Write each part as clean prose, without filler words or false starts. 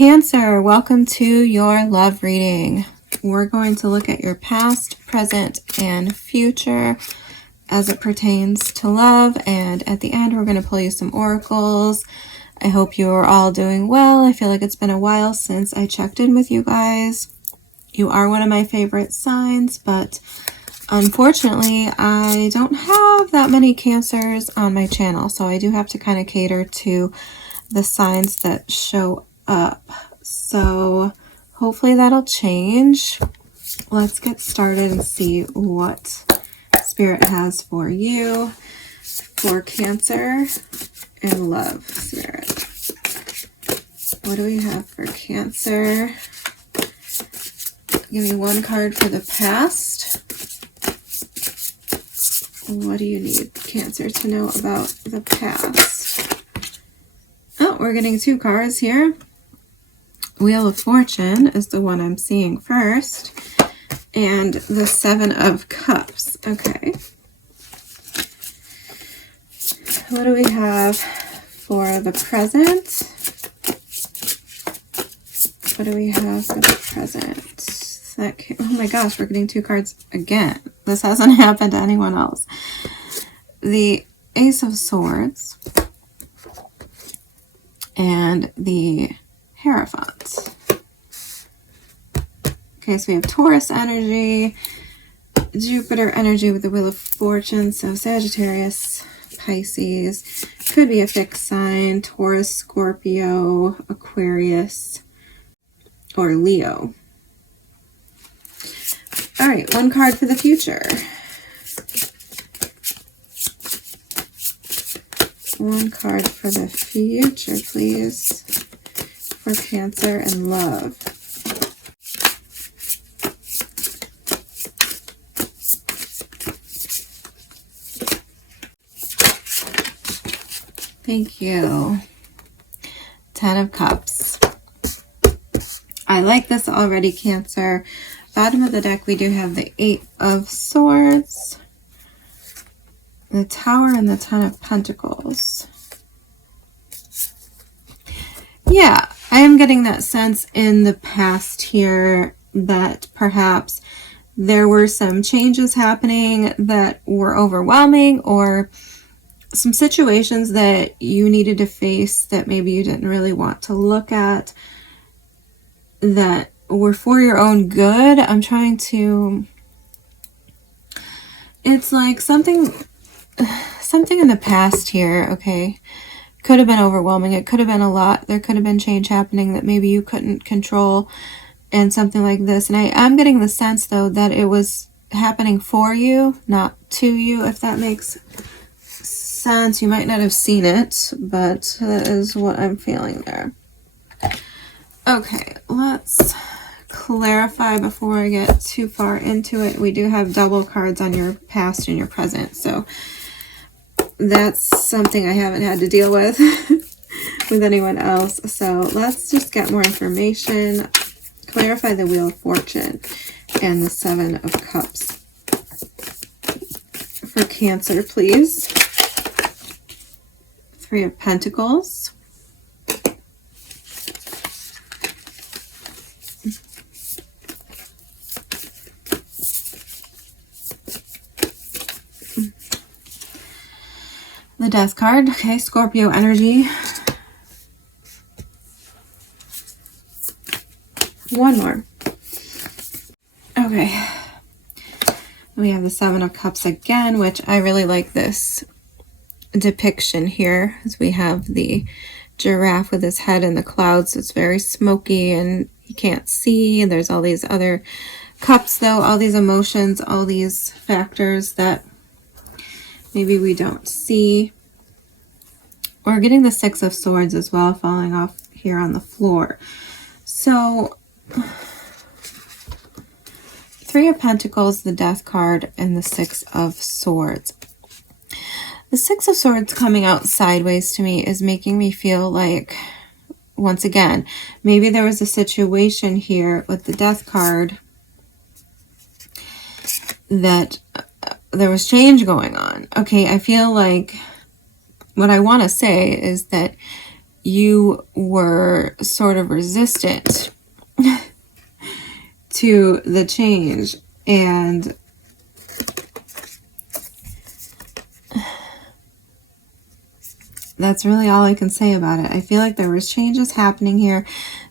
Cancer, welcome to your love reading. We're going to look at your past, present, and future as it pertains to love. And at the end, we're going to pull you some oracles. I hope you are all doing well. I feel like it's been a while since I checked in with you guys. You are one of my favorite signs, but unfortunately, I don't have that many Cancers on my channel. So I do have to kind of cater to the signs that show up. So hopefully that'll change. Let's get started and see what Spirit has for you for Cancer and love. Spirit, what do we have for Cancer? Give me one card for the past. What do you need Cancer to know about the past? Oh, we're getting two cards here. Wheel of Fortune is the one I'm seeing first. And the Seven of Cups. Okay. What do we have for the present? What do we have for the present? Oh my gosh, we're getting two cards again. This hasn't happened to anyone else. The Ace of Swords and the Hierophant. Okay, so we have Taurus energy, Jupiter energy with the Wheel of Fortune, so Sagittarius, Pisces, could be a fixed sign, Taurus, Scorpio, Aquarius, or Leo. All right, one card for the future. One card for the future, please, for Cancer and love. Thank you. 10 of Cups. I like this already, Cancer. Bottom of the deck, we do have the 8 of Swords, the Tower, and the 10 of Pentacles. Yeah, I am getting that sense in the past here that perhaps there were some changes happening that were overwhelming, or some situations that you needed to face that maybe you didn't really want to look at that were for your own good. I'm trying to, it's like something in the past here, okay, could have been overwhelming. It could have been a lot. There could have been change happening that maybe you couldn't control and something like this. And I'm getting the sense though that it was happening for you, not to you, if that makes sense. You might not have seen it, but that is what I'm feeling there. Okay, let's clarify before I get too far into it. We do have double cards on your past and your present, so that's something I haven't had to deal with with anyone else. So let's just get more information. Clarify the Wheel of Fortune and the 7 of Cups for Cancer, please. 3 of Pentacles. The Death card. Okay, Scorpio energy. One more. Okay. We have the 7 of Cups again, which I really like this depiction here, as we have the giraffe with his head in the clouds. It's very smoky and you can't see, and there's all these other cups though, all these emotions, all these factors that maybe we don't see. We're getting the 6 of Swords as well falling off here on the floor. So 3 of Pentacles, the Death card, and the 6 of Swords. The 6 of Swords coming out sideways to me is making me feel like, once again, maybe there was a situation here with the Death card that there was change going on. Okay, I feel like what I want to say is that you were sort of resistant to the change, and that's really all I can say about it. I feel like there was changes happening here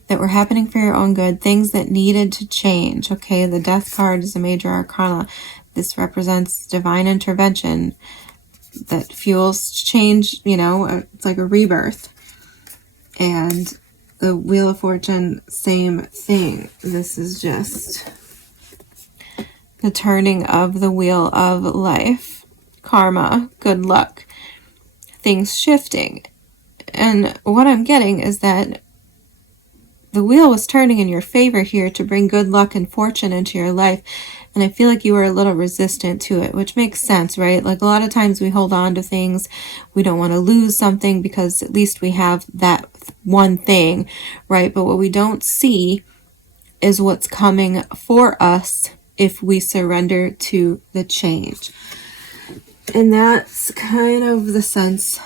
that were happening for your own good, things that needed to change. Okay, the Death card is a major arcana. This represents divine intervention that fuels change, you know, it's like a rebirth. And the Wheel of Fortune, same thing. This is just the turning of the wheel of life, karma, good luck, things shifting. And what I'm getting is that the wheel was turning in your favor here to bring good luck and fortune into your life. And I feel like you were a little resistant to it, which makes sense, right? Like a lot of times we hold on to things. We don't want to lose something because at least we have that one thing, right? But what we don't see is what's coming for us if we surrender to the change. And that's kind of the sense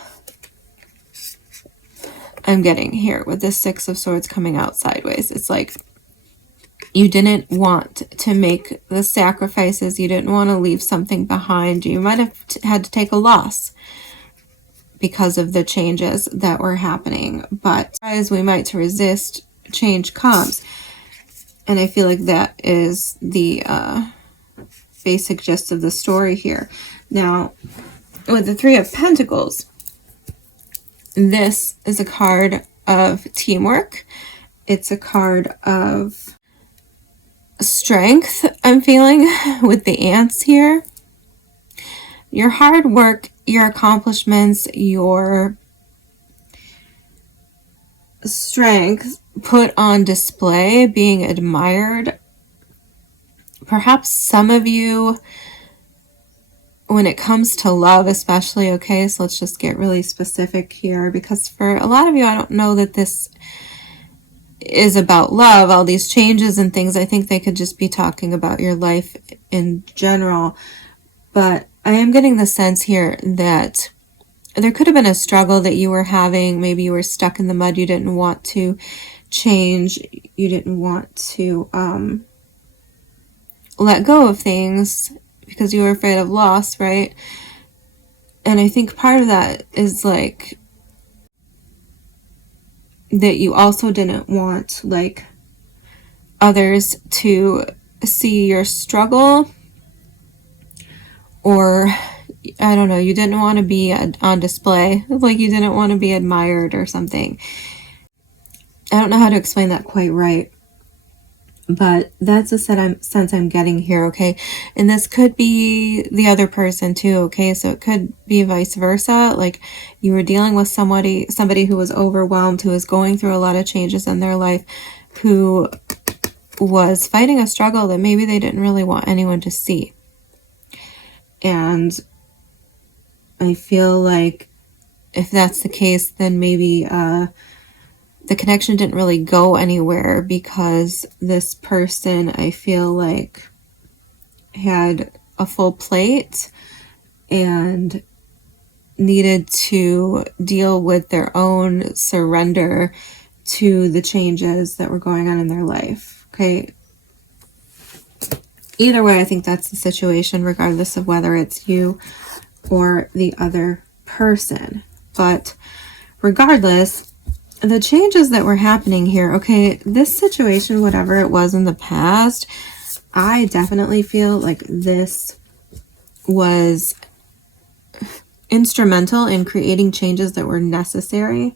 I'm getting here with the Six of Swords coming out sideways. It's like you didn't want to make the sacrifices. You didn't want to leave something behind. You might have had to take a loss because of the changes that were happening. But as we might to resist, change comes. And I feel like that is the basic gist of the story here. Now, with the Three of Pentacles, this is a card of teamwork. It's a card of strength, I'm feeling, with the ants here. Your hard work, your accomplishments, your strength put on display, being admired. Perhaps some of you, when it comes to love especially, okay, so let's just get really specific here, because for a lot of you, I don't know that this is about love, all these changes and things. I think they could just be talking about your life in general. But I am getting the sense here that there could have been a struggle that you were having. Maybe you were stuck in the mud. You didn't want to change. You didn't want to let go of things because you were afraid of loss, right? And I think part of that is like that you also didn't want like others to see your struggle, or I don't know, you didn't want to be on display, like you didn't want to be admired or something. I don't know how to explain that quite right, but that's a sense I'm getting here, okay? And this could be the other person too, okay? So it could be vice versa, like you were dealing with somebody who was overwhelmed, who was going through a lot of changes in their life, who was fighting a struggle that maybe they didn't really want anyone to see. And I feel like if that's the case, then maybe the connection didn't really go anywhere, because this person, I feel like, had a full plate and needed to deal with their own surrender to the changes that were going on in their life, okay? Either way, I think that's the situation, regardless of whether it's you or the other person. But regardless, the changes that were happening here, okay, this situation, whatever it was in the past, I definitely feel like this was instrumental in creating changes that were necessary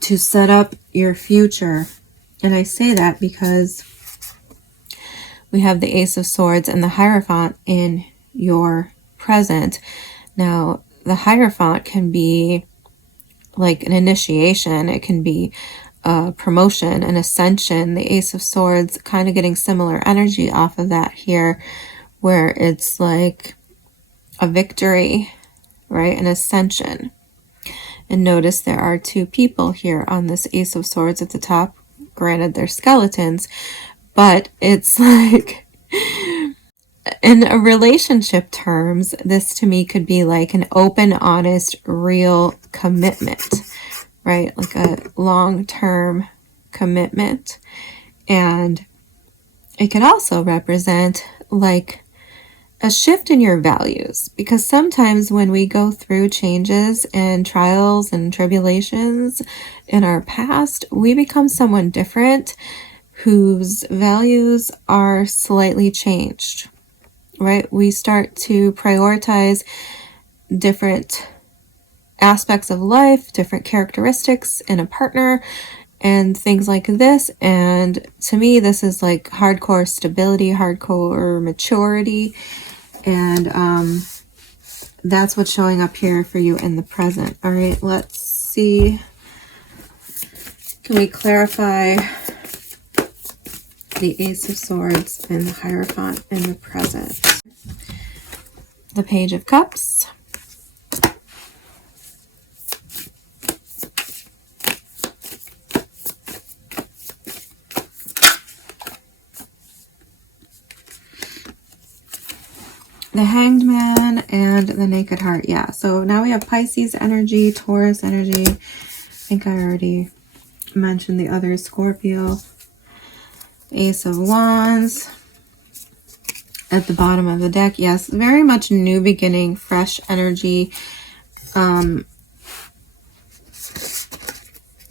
to set up your future. And I say that because we have the Ace of Swords and the Hierophant in your present. Now, the Hierophant can be like an initiation. It can be a promotion, an ascension. The Ace of Swords kind of getting similar energy off of that here, where it's like a victory, right? An ascension. And notice there are two people here on this Ace of Swords at the top. Granted, they're skeletons, but it's like in a relationship terms, this to me could be like an open, honest, real commitment, right? Like a long-term commitment. And it could also represent like a shift in your values, because sometimes when we go through changes and trials and tribulations in our past, we become someone different whose values are slightly changed, right? We start to prioritize different aspects of life, different characteristics in a partner, and things like this. And to me, this is like hardcore stability, hardcore maturity. And that's what's showing up here for you in the present. All right, let's see. Can we clarify the Ace of Swords and the Hierophant in the present? The Page of Cups. The Hanged Man and the Naked Heart. Yeah, so now we have Pisces energy, Taurus energy. I think I already mentioned the other, Scorpio. Ace of Wands at the bottom of the deck. Yes, very much new beginning, fresh energy. And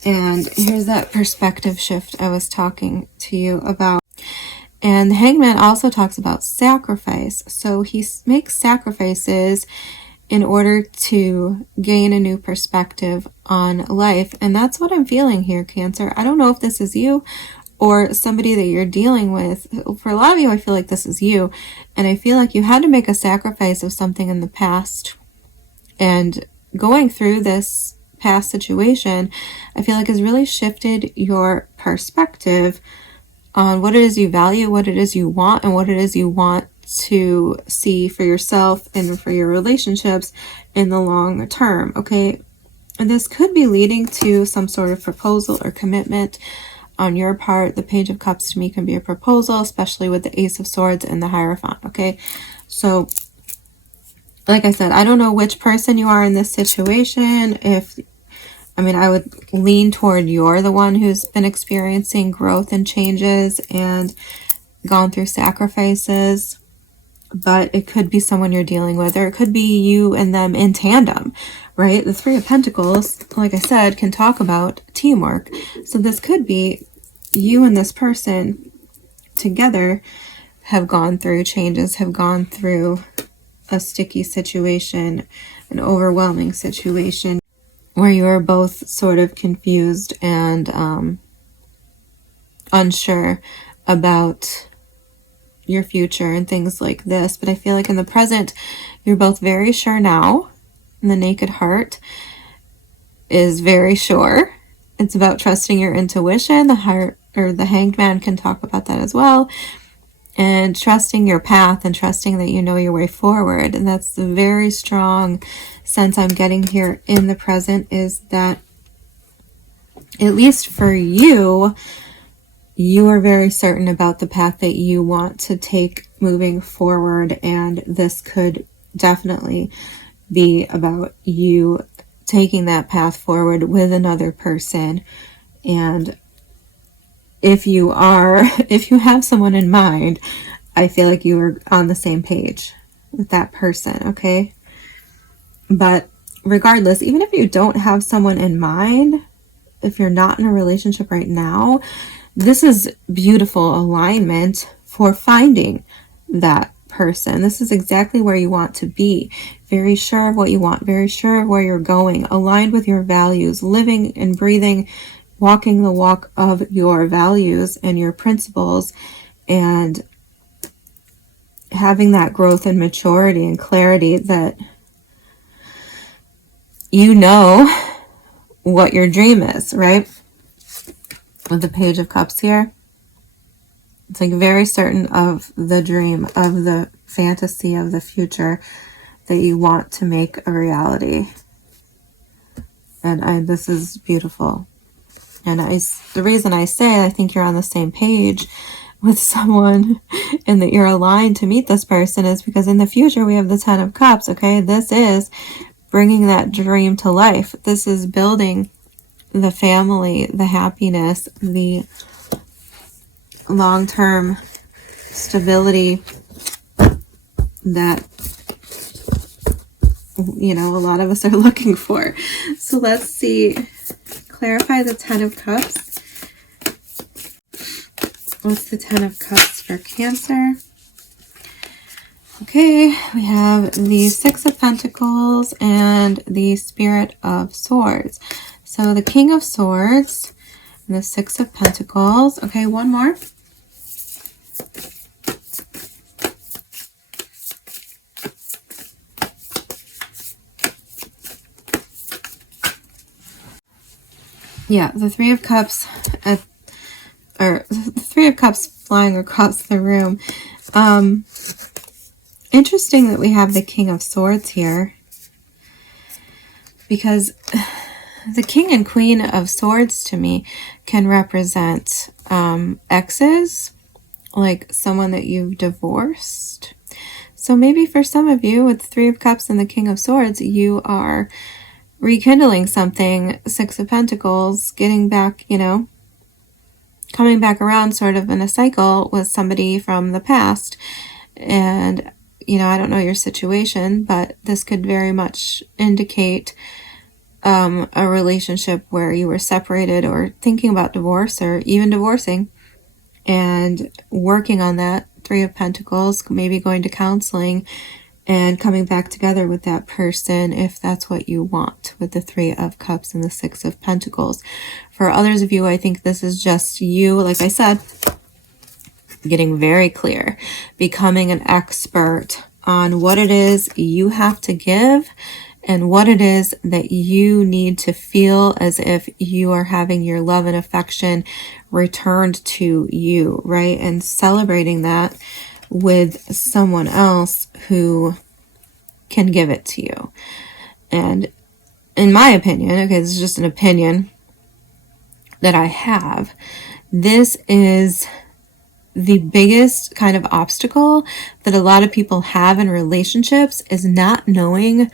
here's that perspective shift I was talking to you about. And the Hangman also talks about sacrifice. So he makes sacrifices in order to gain a new perspective on life. And that's what I'm feeling here, Cancer. I don't know if this is you or somebody that you're dealing with. For a lot of you, I feel like this is you. And I feel like you had to make a sacrifice of something in the past. And going through this past situation, I feel like has really shifted your perspective on what it is you value, what it is you want, and what it is you want to see for yourself and for your relationships in the long term, okay? And this could be leading to some sort of proposal or commitment on your part. The Page of Cups to me can be a proposal, especially with the Ace of Swords and the Hierophant, okay? So, like I said, I don't know which person you are in this situation. I would lean toward you're the one who's been experiencing growth and changes and gone through sacrifices, but it could be someone you're dealing with, or it could be you and them in tandem, right? The Three of Pentacles, like I said, can talk about teamwork. So this could be you and this person together have gone through changes, have gone through a sticky situation, an overwhelming situation, where you are both sort of confused and unsure about your future and things like this. But I feel like in the present, you're both very sure now. And the Naked Heart is very sure. It's about trusting your intuition. The heart, or the Hanged Man, can talk about that as well. And trusting your path and trusting that you know your way forward. And that's the very strong sense I'm getting here in the present, is that at least for you, you are very certain about the path that you want to take moving forward. And this could definitely be about you taking that path forward with another person. And if you have someone in mind, I feel like you are on the same page with that person, okay? But regardless, even if you don't have someone in mind, if you're not in a relationship right now, this is beautiful alignment for finding that person. This is exactly where you want to be. Very sure of what you want, very sure of where you're going, aligned with your values, living and breathing, walking the walk of your values and your principles, and having that growth and maturity and clarity that you know what your dream is, right? With the Page of Cups here, it's like very certain of the dream, of the fantasy, of the future that you want to make a reality. And this is beautiful. And the reason I say I think you're on the same page with someone and that you're aligned to meet this person is because in the future we have the 10 of Cups, okay? This is bringing that dream to life. This is building the family, the happiness, the long-term stability that, you know, a lot of us are looking for. So let's see, clarify the 10 of Cups. What's the 10 of Cups for Cancer? Okay, we have the 6 of Pentacles and the Spirit of Swords. So the King of Swords and the 6 of Pentacles. Okay, one more. Yeah, the 3 of Cups or the 3 of Cups flying across the room. Interesting that we have the King of Swords here, because the King and Queen of Swords to me can represent exes, like someone that you've divorced. So maybe for some of you with the 3 of Cups and the King of Swords, you are rekindling something. 6 of Pentacles, getting back, you know, coming back around sort of in a cycle with somebody from the past. And, you know, I don't know your situation, but this could very much indicate a relationship where you were separated or thinking about divorce or even divorcing and working on that. 3 of Pentacles, maybe going to counseling and coming back together with that person if that's what you want, with the 3 of Cups and the 6 of Pentacles. For others of you, I think this is just you, like I said, getting very clear, becoming an expert on what it is you have to give and what it is that you need to feel as if you are having your love and affection returned to you, right? And celebrating that with someone else who can give it to you. And in my opinion, okay, this is just an opinion that I have, this is the biggest kind of obstacle that a lot of people have in relationships, is not knowing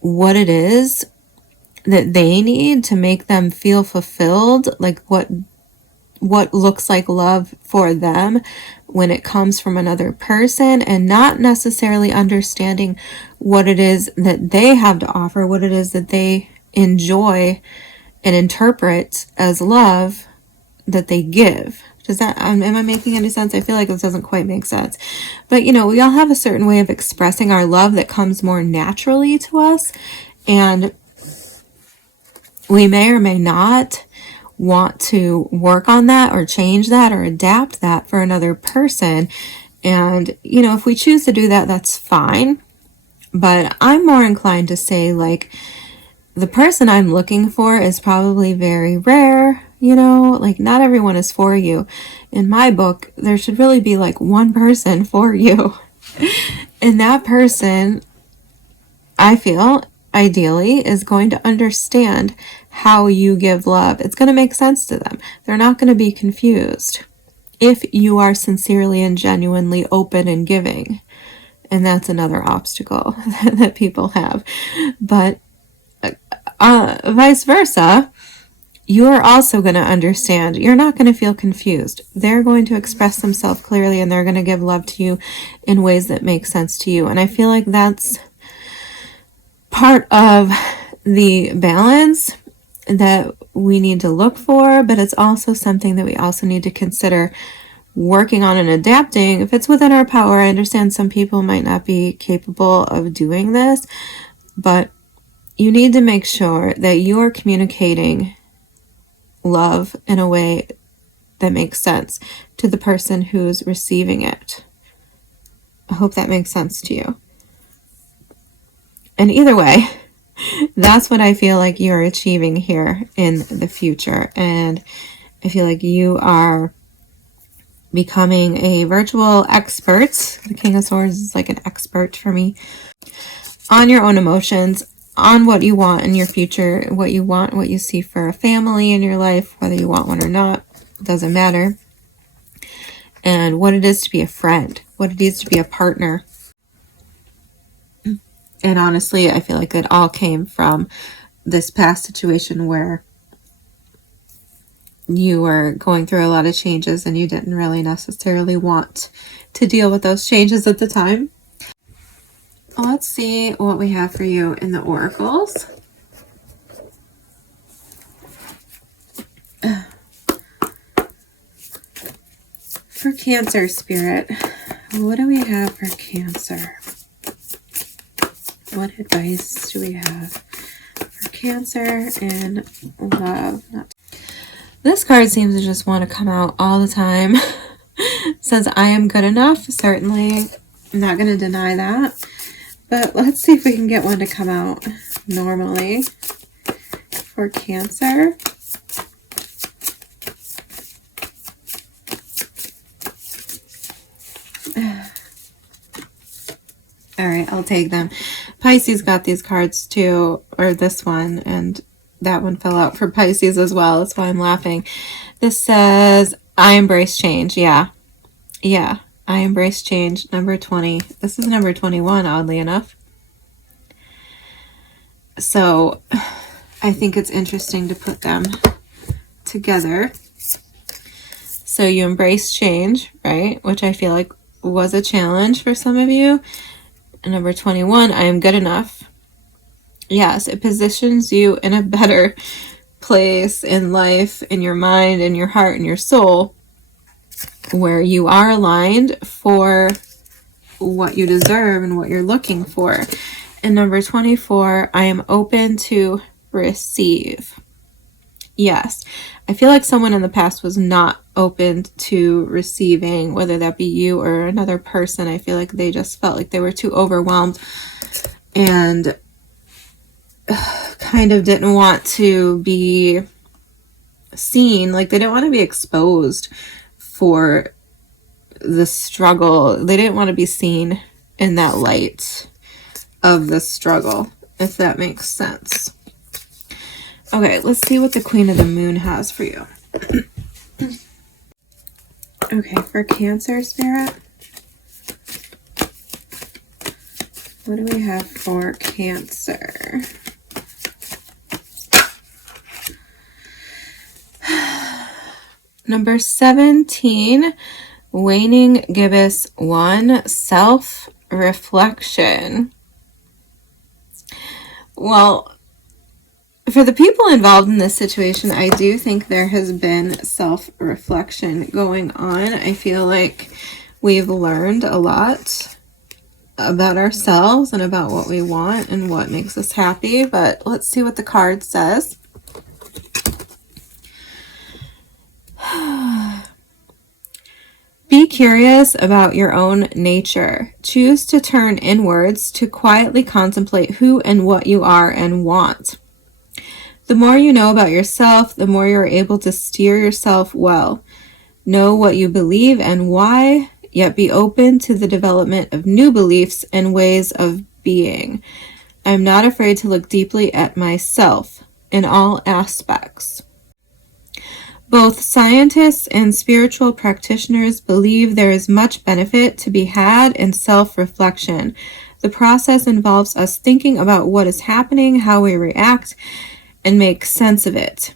what it is that they need to make them feel fulfilled, like what looks like love for them when it comes from another person, and not necessarily understanding what it is that they have to offer, what it is that they enjoy and interpret as love that they give. Does that, am I making any sense? I feel like this doesn't quite make sense. But, you know, we all have a certain way of expressing our love that comes more naturally to us. And we may or may not want to work on that or change that or adapt that for another person. And, you know, if we choose to do that, that's fine. But I'm more inclined to say, like, the person I'm looking for is probably very rare, you know, like not everyone is for you. In my book, there should really be like one person for you. And that person, I feel, ideally, is going to understand how you give love. It's going to make sense to them. They're not going to be confused if you are sincerely and genuinely open and giving. And that's another obstacle that people have. But vice versa, you're also going to understand. You're not going to feel confused. They're going to express themselves clearly, and they're going to give love to you in ways that make sense to you. And I feel like that's part of the balance that we need to look for, but it's also something that we also need to consider working on and adapting if it's within our power. I understand some people might not be capable of doing this, but you need to make sure that you are communicating love in a way that makes sense to the person who's receiving it. I hope that makes sense to you. And either way, that's what I feel like you're achieving here in the future. And I feel like you are becoming a virtual expert. The King of Swords is like an expert for me on your own emotions, on what you want in your future, what you want, what you see for a family in your life, whether you want one or not, doesn't matter. and what it is to be a friend, what it is to be a partner. And honestly, I feel like it all came from this past situation where you were going through a lot of changes and you didn't really necessarily want to deal with those changes at the time. Let's see what we have for you in the oracles. For Cancer Spirit, what do we have for Cancer? What advice do we have for Cancer and love? This card seems to just want to come out all the time. Says, I am good enough. Certainly, I'm not going to deny that. But let's see if we can get one to come out normally for Cancer. All right, I'll take them. Pisces got these cards too, or this one, and that one fell out for Pisces as well. That's why I'm laughing. This says, I embrace change. Yeah, I embrace change. Number 20. This is number 21, oddly enough. So I think it's interesting to put them together. So you embrace change, right? Which I feel like was a challenge for some of you. And number 21, I am good enough. Yes, it positions you in a better place in life, in your mind, in your heart, in your soul, where you are aligned for what you deserve and what you're looking for. And number 24, I am open to receive. Yes, I feel like someone in the past was not open to receiving, whether that be you or another person. I feel like they just felt like they were too overwhelmed and kind of didn't want to be seen. Like they didn't want to be exposed for the struggle. They didn't want to be seen in that light of the struggle, if that makes sense. Okay, let's see what the Queen of the Moon has for you. Okay, for Cancer Spirit, what do we have for Cancer? Number 17, Waning Gibbous 1, Self-Reflection. Well, for the people involved in this situation, I do think there has been self-reflection going on. I feel like we've learned a lot about ourselves and about what we want and what makes us happy. But let's see what the card says. Be curious about your own nature. Choose to turn inwards to quietly contemplate who and what you are and want. The more you know about yourself, the more you're able to steer yourself well. Know what you believe and why, yet be open to the development of new beliefs and ways of being. I'm not afraid to look deeply at myself in all aspects. Both scientists and spiritual practitioners believe there is much benefit to be had in self-reflection. The process involves us thinking about what is happening, how we react, and make sense of it.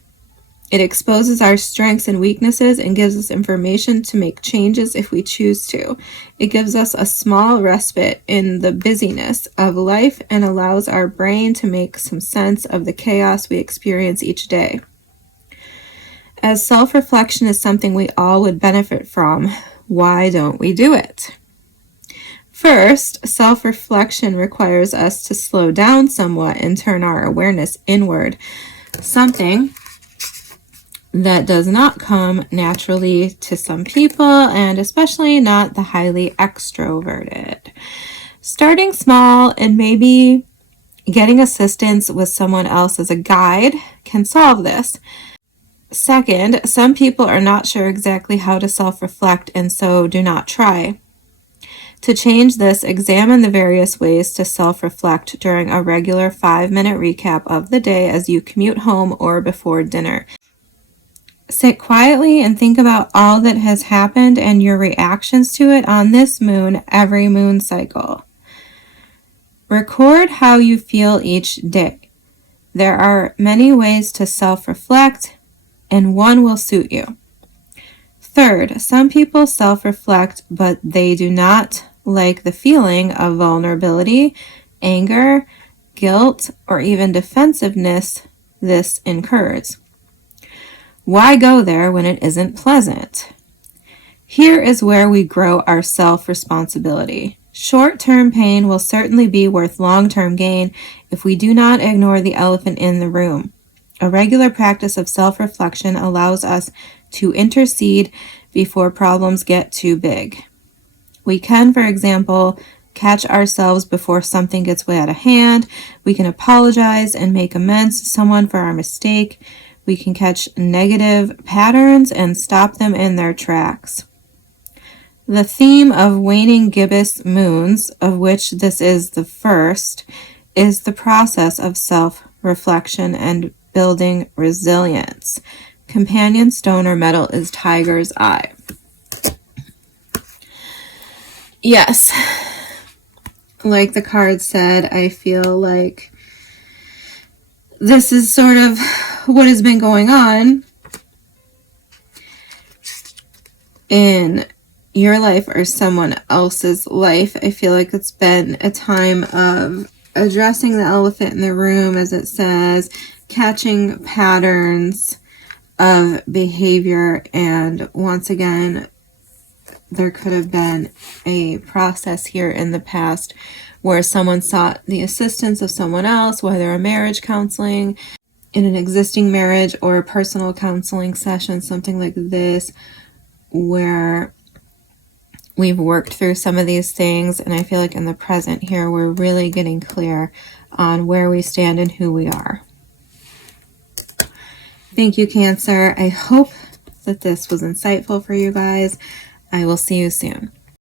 It exposes our strengths and weaknesses and gives us information to make changes if we choose to. It gives us a small respite in the busyness of life and allows our brain to make some sense of the chaos we experience each day. As self-reflection is something we all would benefit from, why don't we do it? First, self-reflection requires us to slow down somewhat and turn our awareness inward, something that does not come naturally to some people, and especially not the highly extroverted. Starting small and maybe getting assistance with someone else as a guide can solve this. Second, some people are not sure exactly how to self-reflect and so do not try. To change this, examine the various ways to self-reflect during a regular 5-minute recap of the day as you commute home or before dinner. Sit quietly and think about all that has happened and your reactions to it on this moon every moon cycle. Record how you feel each day. There are many ways to self-reflect, and one will suit you. Third, some people self-reflect, but they do not like the feeling of vulnerability, anger, guilt, or even defensiveness this incurs. Why go there when it isn't pleasant? Here is where we grow our self-responsibility. Short-term pain will certainly be worth long-term gain if we do not ignore the elephant in the room. A regular practice of self-reflection allows us to intercede before problems get too big. We can, for example, catch ourselves before something gets way out of hand. We can apologize and make amends to someone for our mistake. We can catch negative patterns and stop them in their tracks. The theme of waning gibbous moons, of which this is the first, is the process of self-reflection and building resilience. Companion stone or metal is Tiger's Eye. Yes, like the card said, I feel like this is sort of what has been going on in your life or someone else's life. I feel like it's been a time of addressing the elephant in the room, as it says, catching patterns of behavior, and once again, there could have been a process here in the past where someone sought the assistance of someone else, whether a marriage counseling in an existing marriage or a personal counseling session, something like this, where we've worked through some of these things. And I feel like in the present here, we're really getting clear on where we stand and who we are. Thank you, Cancer. I hope that this was insightful for you guys. I will see you soon.